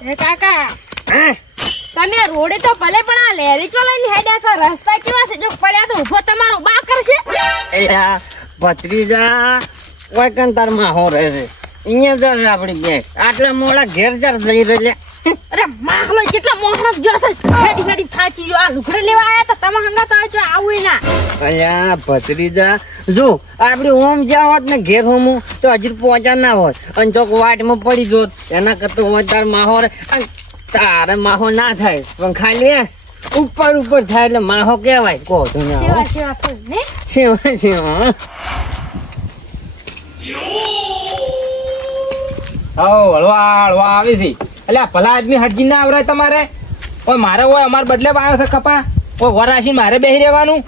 એ કાકા તમે રોડે તો ભલે પણ આ લેરી ચો લઈને હેડ્યા છો રસ્તા કેવા છે જો પડ્યા તો ઊભો તમારો બા કરશે એલા ભત્રીજા કોઈ કન તાર માહો રહે છે અહીંયા જ આપણી બેંક આટલા મોડા ઘેર ચાર જઈ રહે અરે માહલો જેટલા મોહણસ ગયો છે હેડી હેડી થાચી ગયો આ લુગડે લેવા આયા તો તમે હંગા તો જો આવું ના અલ્યા ભત્રીજા જો આપડી ઓમ જ્યાં હોત ને ઘેર હોમું તો હજી પહોંચા ના હોત અને ચોક વાટમાં પડી જોત એના કરતા હોય તાર માહો રે તારે માહો ના થાય પણ ખાલી ઉપર ઉપર થાય એટલે માહો કહેવાય કહો તું સેવા સેવા કર ને સેવા સેવા હળવા હળવા આવી છે એટલે ભલા આદમી હટજી ના આવરાય તમારે ઓય મારે હોય અમાર બદલે આવ્યો છે કપા ઓય વરાશી મારે બેહી રહેવાનું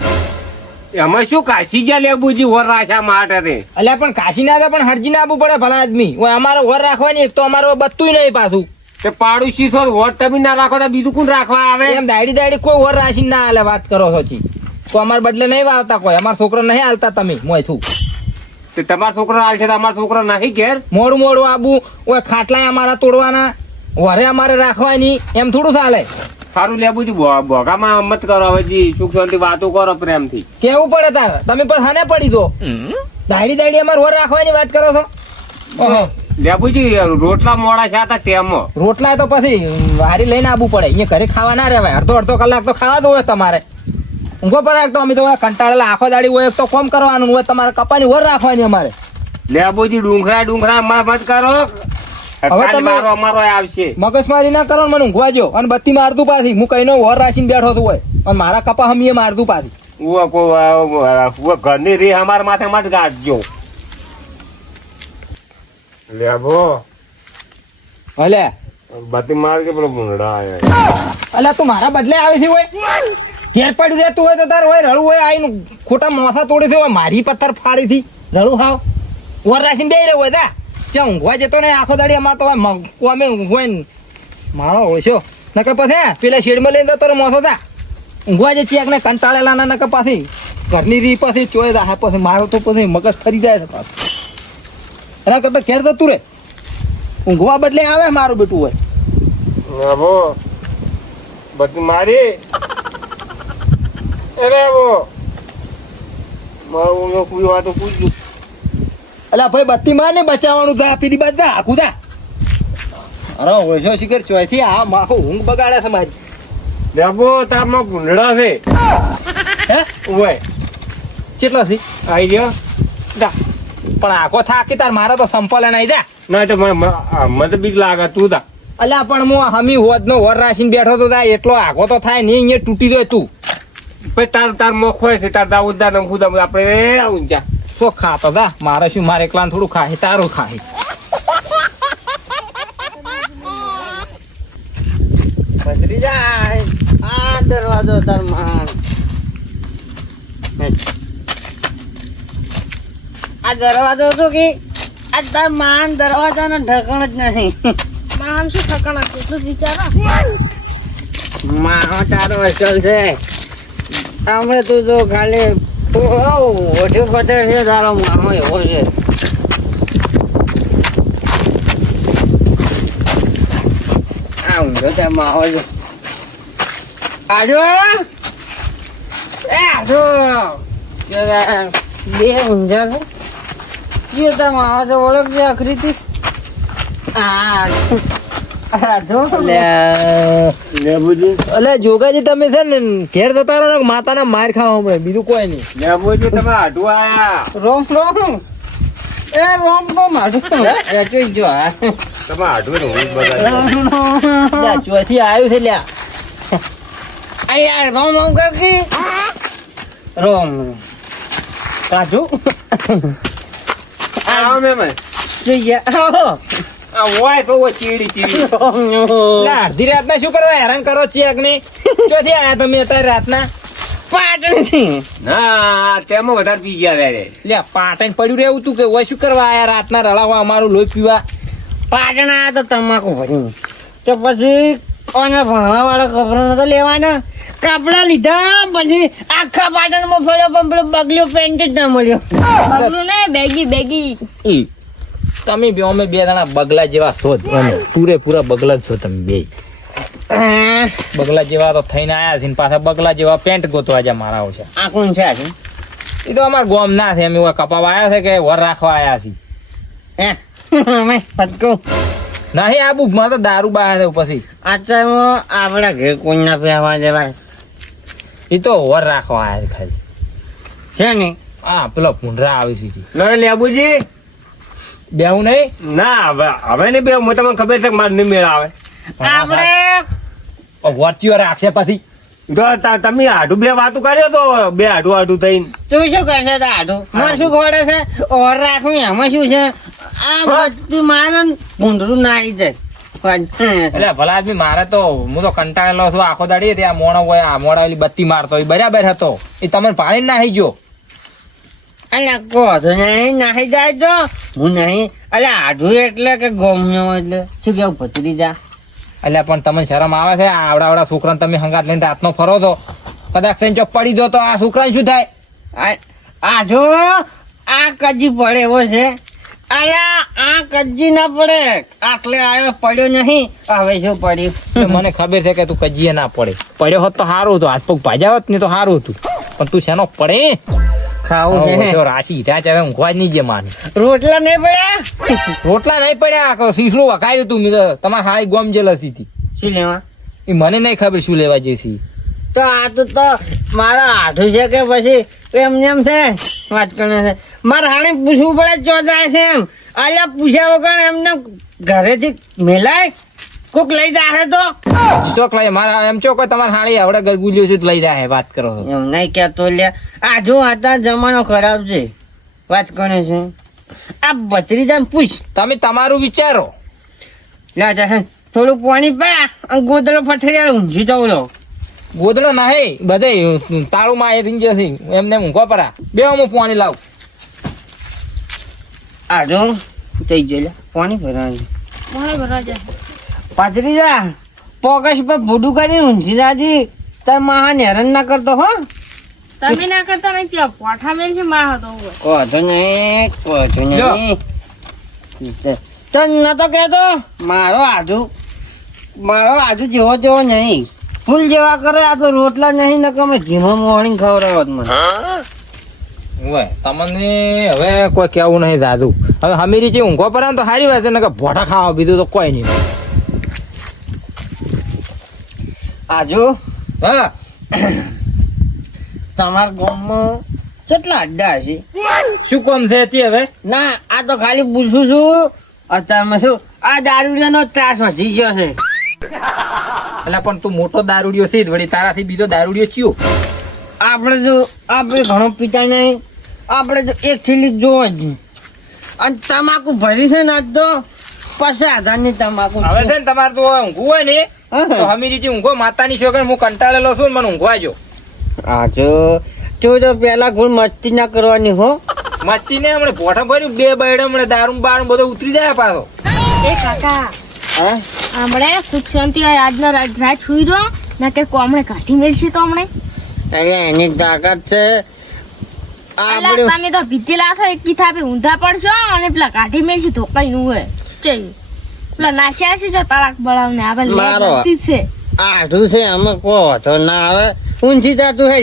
એમાં શું કાશી ગયા લેબુજી વર રાખ્યા માટે રે એટલે પણ કાશી ના પણ હટજી ના આવવું પડે ભલા આદમી ઓય અમારે વર રાખવાની એક તો અમારે બધું નહીં પાછું તે પાડોશી છો વોટ તમે ના રાખો તો બીજું કોણ રાખવા આવે એમ દાડી કોઈ વર રાશી ના હાલે વાત કરો છો છી તો અમાર બદલે નહીં આવતા કોઈ અમારા છોકરો નહીં હાલતા તમે મોય છું તે તમારા છોકરો હાલ છે તો અમારા છોકરો નહીં ઘેર મોડું આબુ ઓય ખાટલા અમારા તોડવાના વરે અમારે રાખવાની એમ થોડું ચાલે સારું લેબુજી ભોગામાં મત કરો હવે જી સુખ શાંતિ વાતો કરો પ્રેમથી કેવું પડે તાર તમે પણ હાને પડી દો દાડી અમારે વર રાખવાની વાત કરો છો ઓહો લેબુજી રોટલા મોડા છે હતા તેમાં રોટલા તો પછી વારી લઈને આવવું પડે અહીંયા ઘરે ખાવા ના રહેવાય અડધો કલાક તો ખાવા દો હોય તમારે ઊંઘો પર તો અમે તો કંટાળેલા આખો દાડી હોય તો કોમ કરવાનું હોય તમારે કપાની વર રાખવાની અમારે લેબુજી ડુંગરા મત કરો હવે તમે અમારો આવશે મગજમારી ના કરો ને મને ઊંઘવા જો અને બત્તી મારતું પાછી હું કઈ વર રાખીને બેઠો છું હોય અને મારા કપા હમીએ મારતું પાછી ઘરની રી અમારા માથે મત ગાંઠજો લેબો હલે બત્તી માર કે પેલો ભૂંડા આયા અલ્યા તું મારા બદલે આવે છે હોય ઘેર પડ્યું રહેતું હોય તો તાર હોય રળું હોય આઈને ખોટા મોસા તોડી છે હોય મારી પથ્થર ફાડી થી રળું હાવ વર રાખીને બેહી રહ્યો હોય તા ત્યાં ઊંઘવા જતો ને આખો દાડી અમાર તો કોમે ઊંઘવાય ને મારો ઓછો નકર પછી પેલા શેડમાં લઈને તો મોસો તા ઊંઘવા જે ચેક ને કંટાળેલા ના નકર પાછી ઘરની રી પાછી ચોય દા પછી મારો તો પછી મગજ ફરી જાય છે પાછું એના કરતા ઘેર જતું રે ઊંઘવા બદલે આવે મારું બેટું હોય લેબો બત્તી મારી અરે વો મારું કોઈ વાતો પૂછ્યું અલા ભાઈ બત્તી માં ને બચાવવાનું થા પીડી બાદ થા આખું થા અરે ઓછો શિખર ચોયથી આ માખો ઊંઘ બગાડે છે મારી લેબો તારમાં ભૂંડડા છે હે ઓય કેટલો છે આઈ ગયો દા પણ આખો થાકી તાર મારા તો સંપલ નહીં જા ના તો મને તો બીક લાગે તું તા અલ્યા પણ હું હમી હોદ નો વર રાશીને બેઠો તો થાય એટલો આખો તો થાય નહીં અહીંયા તૂટી જાય તું પછી તાર મોખ હોય છે તાર દાઉદા ને ખુદા આપણે ઊંચા તો ખાતો દા મારે શું મારે એકલાને થોડું ખાય તારું ખાય ભત્રી જાય આ દરવાજો તાર માન આ દરવાજો તો કે આ તાર માન દરવાજા નો ઢકણ જ નહીં મામ શું ઠકાણા છે શું વિચારો માહો તારો અસલ છે હમણે તું જો ખાલી ઓઠું પથર છે તારો માહો એવો છે આ ઊંધો ત્યાં માહો છે આજો એ આજો બે ઊંઝા છે ચિયો ત્યાં માહો છે ઓળખજે આખરીથી અલે જોગાજી તમે છે ને ઘેર જતા રહો ને માતાના માર ખાવા હમણે બીજું કોઈ નહીં લેબોજી તમે આટું આયા રોમ એ રોમ આટું જોઈ જો તમે આટું ને ઊંઘ બગાડી ચોથી આવ્યું છે લ્યા અલ્યા રોમ કરકી રોમ કાજુ આવો મેં જોઈએ આવો આ હોય તો ચીડી અડધી રાતના શું કરવા હેરાન કરો ચેક ની ચોથી આયા તમે અત્યારે રાતના પાટણથી ના તેમાં વધારે પી ગયા રે લે પાટણ પડ્યું રહેવું તું કે ઓય શું કરવા આયા રાતના રળાવા અમારું લોહી પીવા પાટણ આયા તો તમાકુ ભરી તો પછી કોને ભણવા વાળા કપડા નતો લેવાના કપડા લીધા પછી આખા પાટણમાં ફર્યો પણ પેલો બગલ્યો પેન્ટ જ ના મળ્યો બગલું ને બેગી તમે બે અમે બે જણા બગલા જેવા છો જ. અને પૂરેપૂરા બગલા જ છો તમે બે. બગલા જેવા તો થઈને આયા છે ને પાછા બગલા જેવા પેન્ટ ગોતવા જા મારા છે. આ કોણ છે આજે? એ તો અમાર ગોમ ના છે. અમે કપાવા આવ્યા છે કે વર રાખવા આવ્યા છીએ. હે અમે પટકો નહીં આ બુકમાં તો દારૂ બહાર છે પછી. આચામાં આપણા ઘેર કોઈ ના પહેવા દેવાય એ તો વર રાખવા આવ્યા છે ખાલી. છે ને? હા પેલો ભૂંડરા આવે છે. લો લેબુજી બેવું નહીં. ના હવે નહીં બે હું તમને ખબર છે કે મારે નહીં મેળ આવે. આપણે વર્ચ્યુઅલ રાખશે પછી. તો તમે આડું બે વાતું કર્યો તો બે આડું થઈને તું શું કરશે આઢું? મારે શું ખોડે છે? ઓર રાખું એમાં શું છે? આ બધું મારે ભૂંડરું ના આવી જાય. એટલે ભલા આદમી મારે તો હું તો કંટાળેલો છું આખો દાડી. ત્યાં મોણો હોય આ મોડાવેલી બત્તી મારતો હોય બરાબર હતો. એ તમને પાણી નાહી ગયો. અલ્યા કહો છો નહીં નાહી જાય તો હું નહીં. અલ્યા આઢું એટલે કે ગોમ્યો એટલે શું કેવું ભત્રી જા? એટલે પણ તમને શરમ આવે છે? આવડા છોકરાને તમે હંગાત લઈને રાતનો ફરો છો. કદાચ થઈને ચોક પડી જો તો આ છોકરાને શું થાય? આઢો આ કજી પડે એવો છે. અલ્યા આ કજી ના પડે. આટલે આવ્યો પડ્યો નહીં. હવે શું પડ્યું? તો મને ખબર છે કે તું કજીએ ના પડે. પડ્યો હોત તો સારું હતું. હાથ પગ ભાજ્યા હોત ને તો સારું હતું. પણ તું શેનો પડે? ખાવું છે ને? રાશિ હીરા ચારે ઊંઘવા જ નહીં જે માને. રોટલા નહીં પડ્યા? રોટલા નહીં પડ્યા. શીસલું વખાયું તું. તમારે હાઈ ગોમ જે લસી હતી. શું લેવા? એ મને નહીં ખબર શું લેવા જઈશી. તો આ તો મારો આઠું છે કે પછી એમ છે વાત કરે છે. મારે હાણે પૂછવું પડે ચો જાય છે એમ. અલ્યા પૂછ્યા વગર એમને ઘરેથી મેલાય કોક લઈ જાય તો ચોક લઈ મારા એમ ચો કોઈ તમારે હાળી આવડે ગરગુલ્યો છે લઈ જાય વાત કરો છો. એમ નહીં કેતો લે. આજો હતા જમાનો ખરાબ છે વાત કરે છે. આ ભત્રીજાને પૂછ. તમે તમારું વિચારો. લે જા થોડું પાણી પા અને ગોદડો પથરી ઊંઝી જવું લો. ગોદડો નહીં બધે તાળું માં એ રીંગે છે એમને ઊંઘવા પરા. બે હું પાણી લાવ. આજો થઈ ગયો પાણી ભરવાનું. મને ભરવા જાય. પાથરીજા પોકશ પર ભૂડું કરી ઊંઝી દાદી તાર મહાન હેરાન ના કરતો હો. તમે ના કરતા નહીં ત્યાં પોઠા મેલ છે માં હતો કોધો નહીં તન નતો કેતો મારો આજુ જેવો નહીં ફૂલ જેવા કરે. આ તો રોટલા નહીં ને કમે ધીમો મોર્નિંગ ખવડાવત મને. ઓય તમને હવે કોઈ કેવું નહીં દાદુ. હવે હમીરી જે ઊંઘવા પરા તો સારી વાત છે ને કે ભોટા ખાવા બીજું તો કોઈ નહીં. આજુ હા તમારા ગામમાં કેટલા અડ્ડા હશે? શું કોમ છે તે હવે? ના આ તો ખાલી પૂછું છું. અત્યારમાં શું આ દારૂડિયાનો ત્રાસ વધી ગયો છે. એટલે પણ તું મોટો દારૂડિયો છે જ વળી. તારાથી બીજો દારૂડિયો ચિયો? આપણે ઘણો પીતા નહીં. આપણે તો એક થેલી જોવો જ. અને તમાકુ ભરી છે ને આજ તો 50,000 ની તમાકુ. હવે છે ને તમારે તો ઊંઘવું હોય ને તો હમીરી જે ઊંઘો માતાની શોખન હું કંટાળેલો છું ને મને ઊંઘવા જો. આજો તું તો પેલા ગુણ મસ્તી ના કરવાની હો. મસ્તી ને હમણાં ભોઠા ભર્યું બે બૈડે હમણાં દારૂ બારૂ બધો ઉતરી જાય પાછો. એ કાકા હા હમણાં સુખ શાંતિ હોય આજનો રાત સુઈ રહ્યો ના કે કોમણે કાઢી મેલશે તો હમણે. એટલે એની તાકાત છે. અલા, તમે તો ભીતેલા છો એક થાપે ઊંધા પડશો અને પેલા કાઢી મેલશે ધોકાઈ નું હોય ચઈ પેલા નાશ્યા છે જો તલાક બળાવ ને આવે મારો. છે આઢું છે અમે કો તો ના આવે ઊંચી જાતું હે.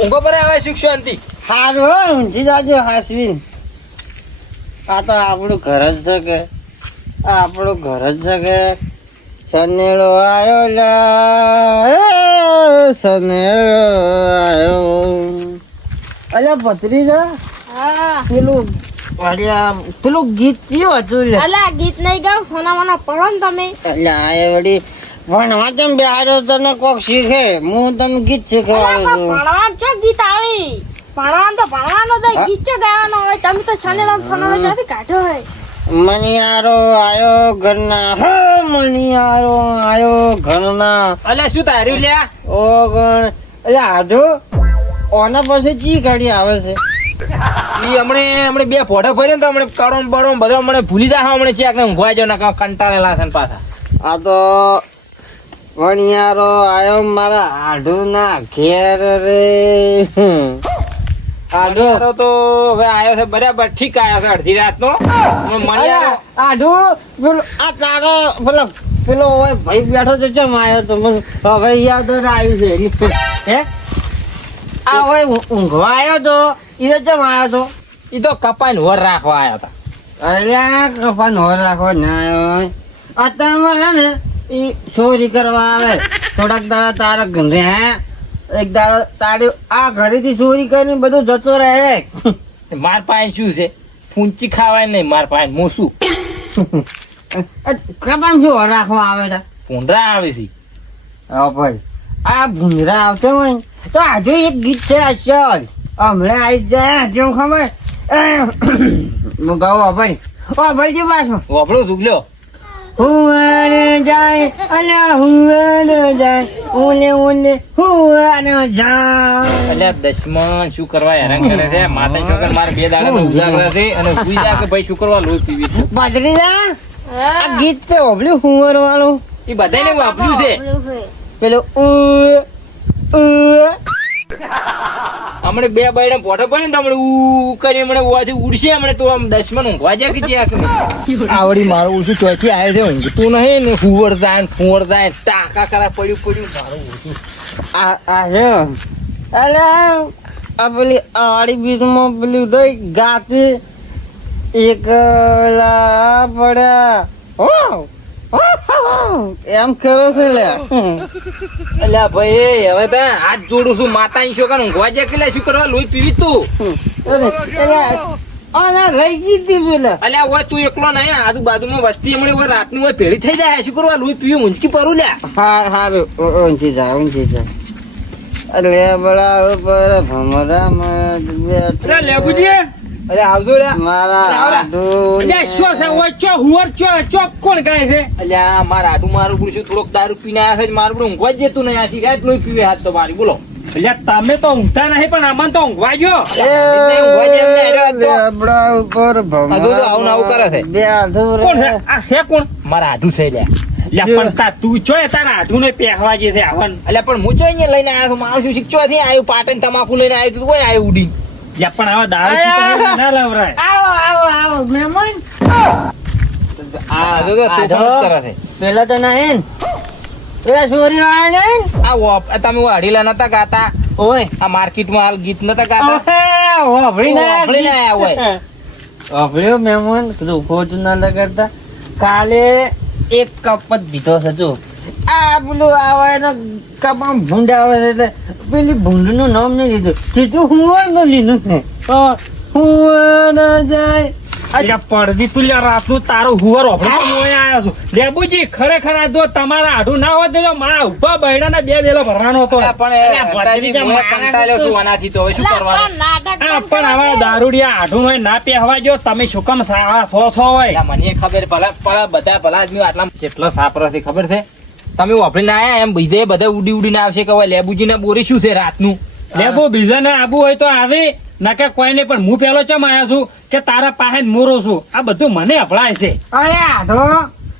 ઊંઘો પર આવે સુખ શાંતિ. સારું હો ઊંચી જાજો હાસવી. આ તો આપણું ઘર જ છે કે આપણું ઘર જ છે કે સનેડો આવ્યો સનેડો આવ્યો. અલ્યા ભત્રીજા હા પેલું ગીત કયું હતું લે? અલા ગીત નહીં ગાવ સોના મોના પડો ને તમે. એટલે આ એ વળી ભણવા તેમ બેહાડ્યો તને કોક શીખે. હું તને ગીત અલા, શીખવાડું પણ છું. ભણવા ચો ગીત આવી ભણવાનો તો ગીત ચો ગાવાનો હોય. તમે તો શનેલાલ ફોનનો જાતી કાઢો હોય. મણિયારો આયો ઘરના હો મણિયારો આયો ઘરના અલ્યા શું તાર્યું લ્યા? ઓ ગણ. એટલે આજો ઓના પાસે ચી કાઢી આવે છે. ઈ હમણે બે ભોઠા ભર્યો ને તો હમણે કડો બડો બધો હમણે ભૂલી જાય. હમણે ચેક ને ઊંઘવા જો ના કંટાળેલા છે ને પાછા. આ તો વણિયારો આયો મારા આઢુ ના ઘેર રે. આડો મણિયારો તો હવે આયો છે બરાબર ઠીક આયો છે અડધી રાતનો મણિયારો આડો પેલો આ તારો પેલો હોય ભાઈ બેઠો તો ચમ આવ્યો તો મને હવે યાદ જ આવ્યું છે હે આ હોય ઊંઘવા આવ્યો તો એ ચમ આવ્યો તો ઈ તો કપાઈને વર રાખવા આયા હતા. અલ્યા કપા નો રાખો ના હોય અત્યારમાં છે ને એ ચોરી કરવા આવે થોડાક દાડા તારા ઘરે હે એક દાડો તારી આ ઘરેથી ચોરી કરીને બધું જતો રહે માર પાસે શું છે ફૂંચી ખાવાય નહીં માર પાસે હું શું કપામ શું રાખવા આવે છે ભૂંડરા આવે છે. હા ભાઈ આ ભૂંગરા આવતો હોય ને તો હજુ એક ગીત છે અસલ હમણાં આવી જાય હજુ ખબર હું ગાઉં ભાઈ ઓ ભાઈ પાછો વાપરો ઝૂગલ્યો હુવાને જાય અલા હુવાને જાય ઓલે ઓલે હુવાને જાય એટલે દશમન શું કરવા હેરાન કરે છે માતા છોકર મારે 2 દાડા ઉજાગરા છે અને સુઈ જા કે ભાઈ શું કરવા લોહી પીવી છે. બાજરીદા આ ગીત તો ઓબલ્યું હુવર વાળું એ બધાને વાપર્યું છે. પેલો હમણે 2 બાયડા પોટો પડે ને તો હમણે ઉ કરી હમણે ઓવાથી ઉડશે હમણે તો આમ દશમન ઊંઘવા જાય કે જ્યાં આવડી મારું ઓછું ચોથી આવે છે ઊંઘતું નહીં ને હુવર જાય ને ફુવર જાય ને ટાકા કરા પડ્યું મારું ઓછું આ છે અલે આ પેલી આડી બીજમાં પેલી દઈ ગાતી એકલા પડ્યા એમ કરો છે લે અલ્યા ભાઈ હવે તો હાથ જોડું છું માતા ની છોકરા ઊંઘવા જાય કે શું કરવા લોહી પીવી તું રહી ગઈ હતી પેલા અલ્યા ઓય તું એકલો નહીં આજુબાજુમાં વસ્તી હમણાં ઓય રાતની ઓય ભેળી થઈ જાય શું કરવા લોહી પીવી ઊંચકી પરું લ્યા હારું ઊંચી જાય અલે બડા ઉપર ભમરા લેબુજી અરે આવજો રે મારા અલ્યા શું છે ઓય ચો હુવર ચો કોણ કહે છે અલ્યા મારા આડું મારું પૂછ્યું થોડોક દારૂ પીને આયા છે મારું ઊંઘવા જ જતું નહીં આ સિગારેટ લોહી પીવે હાથ તો મારી બોલો એટલે તમે તો ઊંઘતા નહીં પણ આમાં તો ઊંઘવા ગયો લેબડા ઉપર કોણ છે આ છે કોણ મારા આડું છે લ્યા લે પણ તું છો તારા આઢું ને પહેવા જે છે આવન અલ્યા પણ હું ચો અહીંયા લઈને આવ્યો છું મારું શું શીખચો થી આવ્યું પાટણ તમાકુ લઈને આવ્યું તું કોઈ આવ્યું ઉડીને લે પણ આવા દારૂ ના લવરાય આવો મહેમાન આ જો તોફાન કરે છે પેલા તો નહીં પેલા ચોરી વાળા નહીં આ વોપ તમે વાડીલા નતા ગાતા ઓય આ માર્કેટમાં હાલ ગીત નતા ગાતા વાપરી વાપરી ના આયા હોય. વાપર્યો મહેમાન કીધું ખોટું ના લગાડતા કાલે એક કપ જ પીધો છે જો આ પેલું આવે ને કપમાં ભૂંડ આવે છે એટલે પેલી ભૂંડ નું નામ નહીં લીધું સીધું હું લીધું છે હું જાય એટલે પડદી તું લ્યા રાતનું તારું હુવર ઓફરો આવ્યો છું લેબુજી ખરેખર આ જો તમારા આઢું ના હોત ને તો મારા ઉભા બૈડા ને 2 બેલો ભરવાનો હતો પણ આવા દારૂડિયા આઢું હોય ના પહેવા જો તમે શું કામ સાવા થો હોય મને ખબર ભલા બધા ભલા આદમી આટલા જેટલો સાપરો છે ખબર છે તમે વાપરીને આયા એમ બીજે બધા ઉડી ઉડીને આવશે કે લેબુજી ને બોરી શું છે રાતનું લેબુ બીજાને આબુ હોય તો આવે ના કે કોઈ નહીં પણ હું પેલો ચમ આવ્યો છું કે તારા પાસે મોરો છું આ બધું મને અભળાય છે અરે આઢો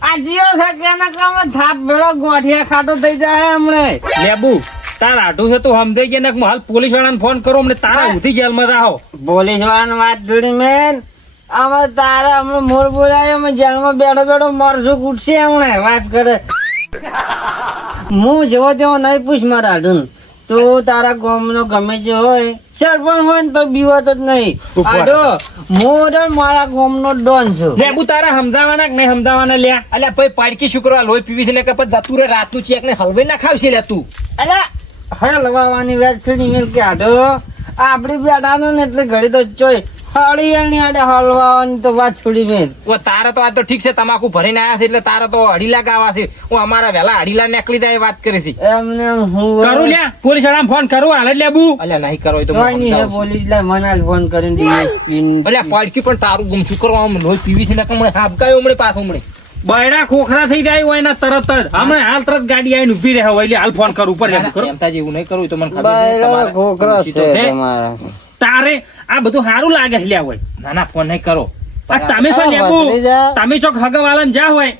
આ જીઓ છે કેના કામ થાપ ભેળો ગોઠિયા ખાટો થઈ જાય હમણે લેબુ તારા આઢું છે તું સમજાઈ ગયા ને હું હાલ પોલીસ વાળાને ફોન કરો અમને તારા ઉધી જેલમાં રાહો પોલીસ વાળાની વાત જોડી મેન અમે તારા હમણાં મોર બોલાયો અમે જેલમાં બેઠો મરશું કૂટશે હમણે વાત કરે હું જેવો તેવો નહીં પૂછ મારા આઢું તું તારા ગામનો ગમે તે હોય સરપંચ હોય ને તો બીવાતો જ નહીં આડો હું મારા ગામનો ડોન છું લેબુ તારા સમજાવાના કે નહીં સમજાવાના લ્યા અલ્યા ભાઈ પાડકી શુક્રવાર લોહી પીવી છે ને કે પછી જતું રે રાતનું ચેક ને હલવે ના ખાવશે લે તું અલા હળવાની વાત છે મિલ કે આડો આપડી બેઠા ને એટલે ઘડી તો ચોય હળિયાની આડે હળવાની તો વાત છોડી મેં તારા તો આ તો ઠીક છે તમાકુ ભરીને આયા છે એટલે તારા તો અઢીલા ગાવા છે હું અમારા વેલા અઢીલા નીકળી જાય વાત કરે છે એમને હું કરું લ્યા પોલીસ વાળાને ફોન કરું હાલ જ લેબુ અલ્યા નહીં કરો તો કોઈ નહીં પોલીસ લે મને ફોન કરીને DSP અલ્યા પાડકી પણ તારું ગુમ શું કરવા આમ લોહી પીવી છે ને કે હાબકાયો હમણે પાછો હમણે બૈડા ખોખરા થઈ જાય હોય ને તરત જ હમણાં હાલ તરત ગાડી આવીને ઉભી રહે હોય એટલે હાલ ફોન કરું ઉપર લેબુ કરો એમ તાજી એવું નહીં કરવું તો મને ખબર બાયરો ખોખરો છે તમારા તારે આ બધું સારું લાગે લ્યા હોય ના ના ફોન નહીં કરો આ તમે શું લેબુ તમે ચોક હગવાલાને જા હોય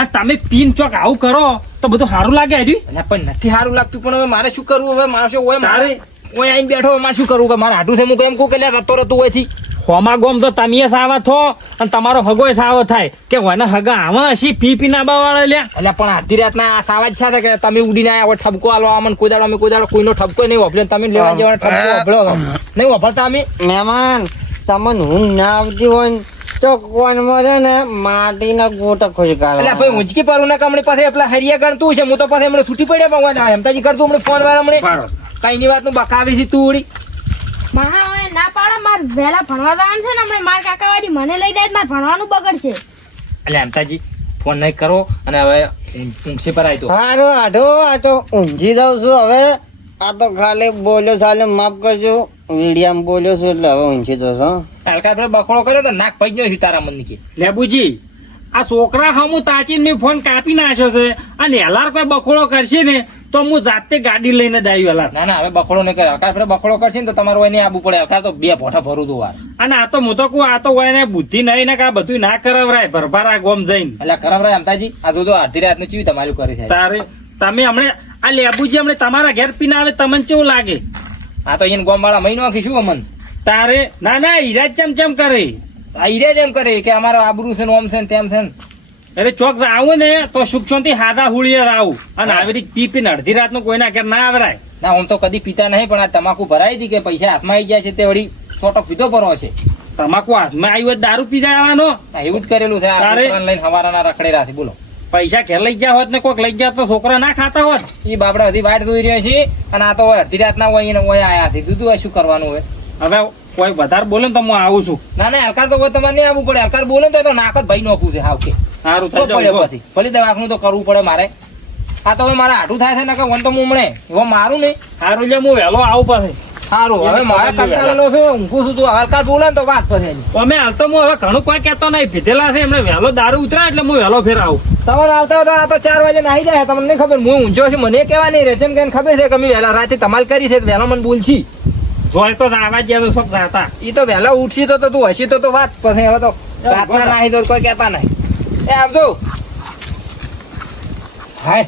આ તમે પીન ચોક આવું કરો તો બધું સારું લાગે હજી અલ્યા પણ નથી સારું લાગતું પણ હવે મારે શું કરવું હવે માણસો હોય મારે ઓય આઈને બેઠો મારે શું કરવું કે મારે હાટું છે હું કેમ કહું કે લે રતો રતું હોયથી હોમા ગોમ તો તમે સાવા થો અને તમારો હગોય સાવો થાય કે હોય હગા આવા હશી પી ના બાવાળા લ્યા એટલે પણ અડધી રાતના આ સાવા જ છે કે તમે ઉડીને આયા હોય ઠપકો આલો અમને કોઈ દાડો કોઈનો ઠપકો નહીં વાપર્યો તમે લેવા જવાનો ઠપકો વાપર્યો નહીં વાપરતા અમે મહેમાન તમને ઊંઘ ના આવતી હોય ને તો કોણ મરે ને માટીના ગોટા ખુશ એટલે કરવા ભાઈ ઊંચકી પારું ના કમણે પાસે પેલા હરિયા ગણતું છે હું તો પાસે હમણાં છૂટી પડ્યા ભગવાન હેમતાજી કરતું હમણાં ફોન વાર હમણાં કઈ ની વાત નું બકાવી છે તું ઉડી મહા હવે ના પાડો માર વહેલા ભણવા જવાનું છે ને હમણાં માર કાકાવાડી મને લઈ જાય મારે ભણવાનું બગડશે. એટલે હેમતાજી ફોન નહીં કરો અને હવે ઊંઘશે પર આવી તો હારું આઢો આ તો ઊંઘી જાઉં છું હવે. આ તો ખાલી બોલ્યો ચાલે માફ કરજો, વીડિયામાં બોલ્યો છું એટલે હવે ઊંઘી જશો. હલકા પેલો બખડો કર્યો તો નાક પડી ગયો તારા મન ની લેબુજી આ છોકરા હમું તાચીને મેં ફોન કાપી નાખ્યો છે અને એલાર કોઈ બખોડો કરશે ને તો હું જાતે ગાડી લઈને જ આવ્યો એલાર. ના હવે બખડો નહીં કરે હલકા પેલો બખડો કરશે ને તો તમારું એને આબુ પડે હલકા તો બે પોઠા ભરું તું વાર અને આ તો હું તો કહું આ તો હોય ને બુદ્ધિ નહીં ને કે આ બધું ના કરાવરાય ભરભારા ગોમ જઈને. એટલે ખરાબ રહે હેમતાજી આ તો અડધી રાત નું ચીવી તમારું કરે છે તારે તમે હમણે આ લેબુજી હમણે તમારા ઘેર પીને આવે તમને કેવું લાગે? આ તો એને ગોમ વાળા મહિનો આખી શું અમન તારે ના ના હીરા ચમ કરે. આ ઈરે જ એમ કરે કે અમારો આબરૂ છે ને ઓમ છે ને તેમ છે ને અરે ચોક આવું ને તો સુખ શાંતિ હાદા હુળીએ આવું અને આવી રીતે પી પીને અડધી રાત નું કોઈના ઘેર ના આવરાય. ના આમ તો કદી પીતા નહીં પણ આ તમાકુ ભરાઈ હતી કે પૈસા હાથમાં આવી જાય છે તે વળી છોટો પીધો પરવો છે તમાકુ હાથમાં આવ્યું હોય દારૂ પી જાય આવવાનો. આ એવું જ કરેલું છે આ તારે? છોકરાને લઈને હવારાના રખડેલા છે બોલો પૈસા ઘેર લઈ ગયા હોત ને કોઈક લઈ ગયા તો છોકરા ના ખાતા હોત. એ બાપડા બધી વાટ જોઈ રહ્યા છે અને આ તો અડધી રાત ના હોય ને હોય આયા છે દૂધું શું કરવાનું હોય હવે કોઈ વધારે બોલે ને તો હું આવું છું. ના હલકાર તો તમારે નહીં આવવું પડે હલકાર બોલે તો નાક જ ભાઈ નોખવું છે હાવ કે સારું તો થઈ પડે જાઓ. પછી ભલે દવાખાનું તો કરવું પડે મારે આ તો હવે મારે હાટું થાય છે ને કે વન તો હું હમણે હવે મારું નહીં સારું લે હું વહેલો આવું પાસે. સારું હવે મારે કંટાળેલો છે ઊંઘું છું તું હલકાર બોલે ને તો વાત પછી એની. અમે હાલ તો હું હવે ઘણું કોઈ કહેતો નહીં પીધેલા છે એમને વહેલો દારૂ ઉતરાય એટલે હું વહેલો ફેર આવું. તમારે આવતા હતા આ તો 4 વાગે નાહી જાય તમને નહીં ખબર હું ઊંઝો છું મને કહેવા નહીં રહે છે એમ કે ખબર છે કે અમે વહેલા રાતે તમારે કરી છે વહેલો મને બોલશી જોઈ તો આવા ગયા તો સબ જાતા. એ તો વહેલા ઉઠશી તો તું હસી તો વાત પછી હવે તો રાતના નાહી તો કોઈ કહેતા નહીં એ આવજો હાય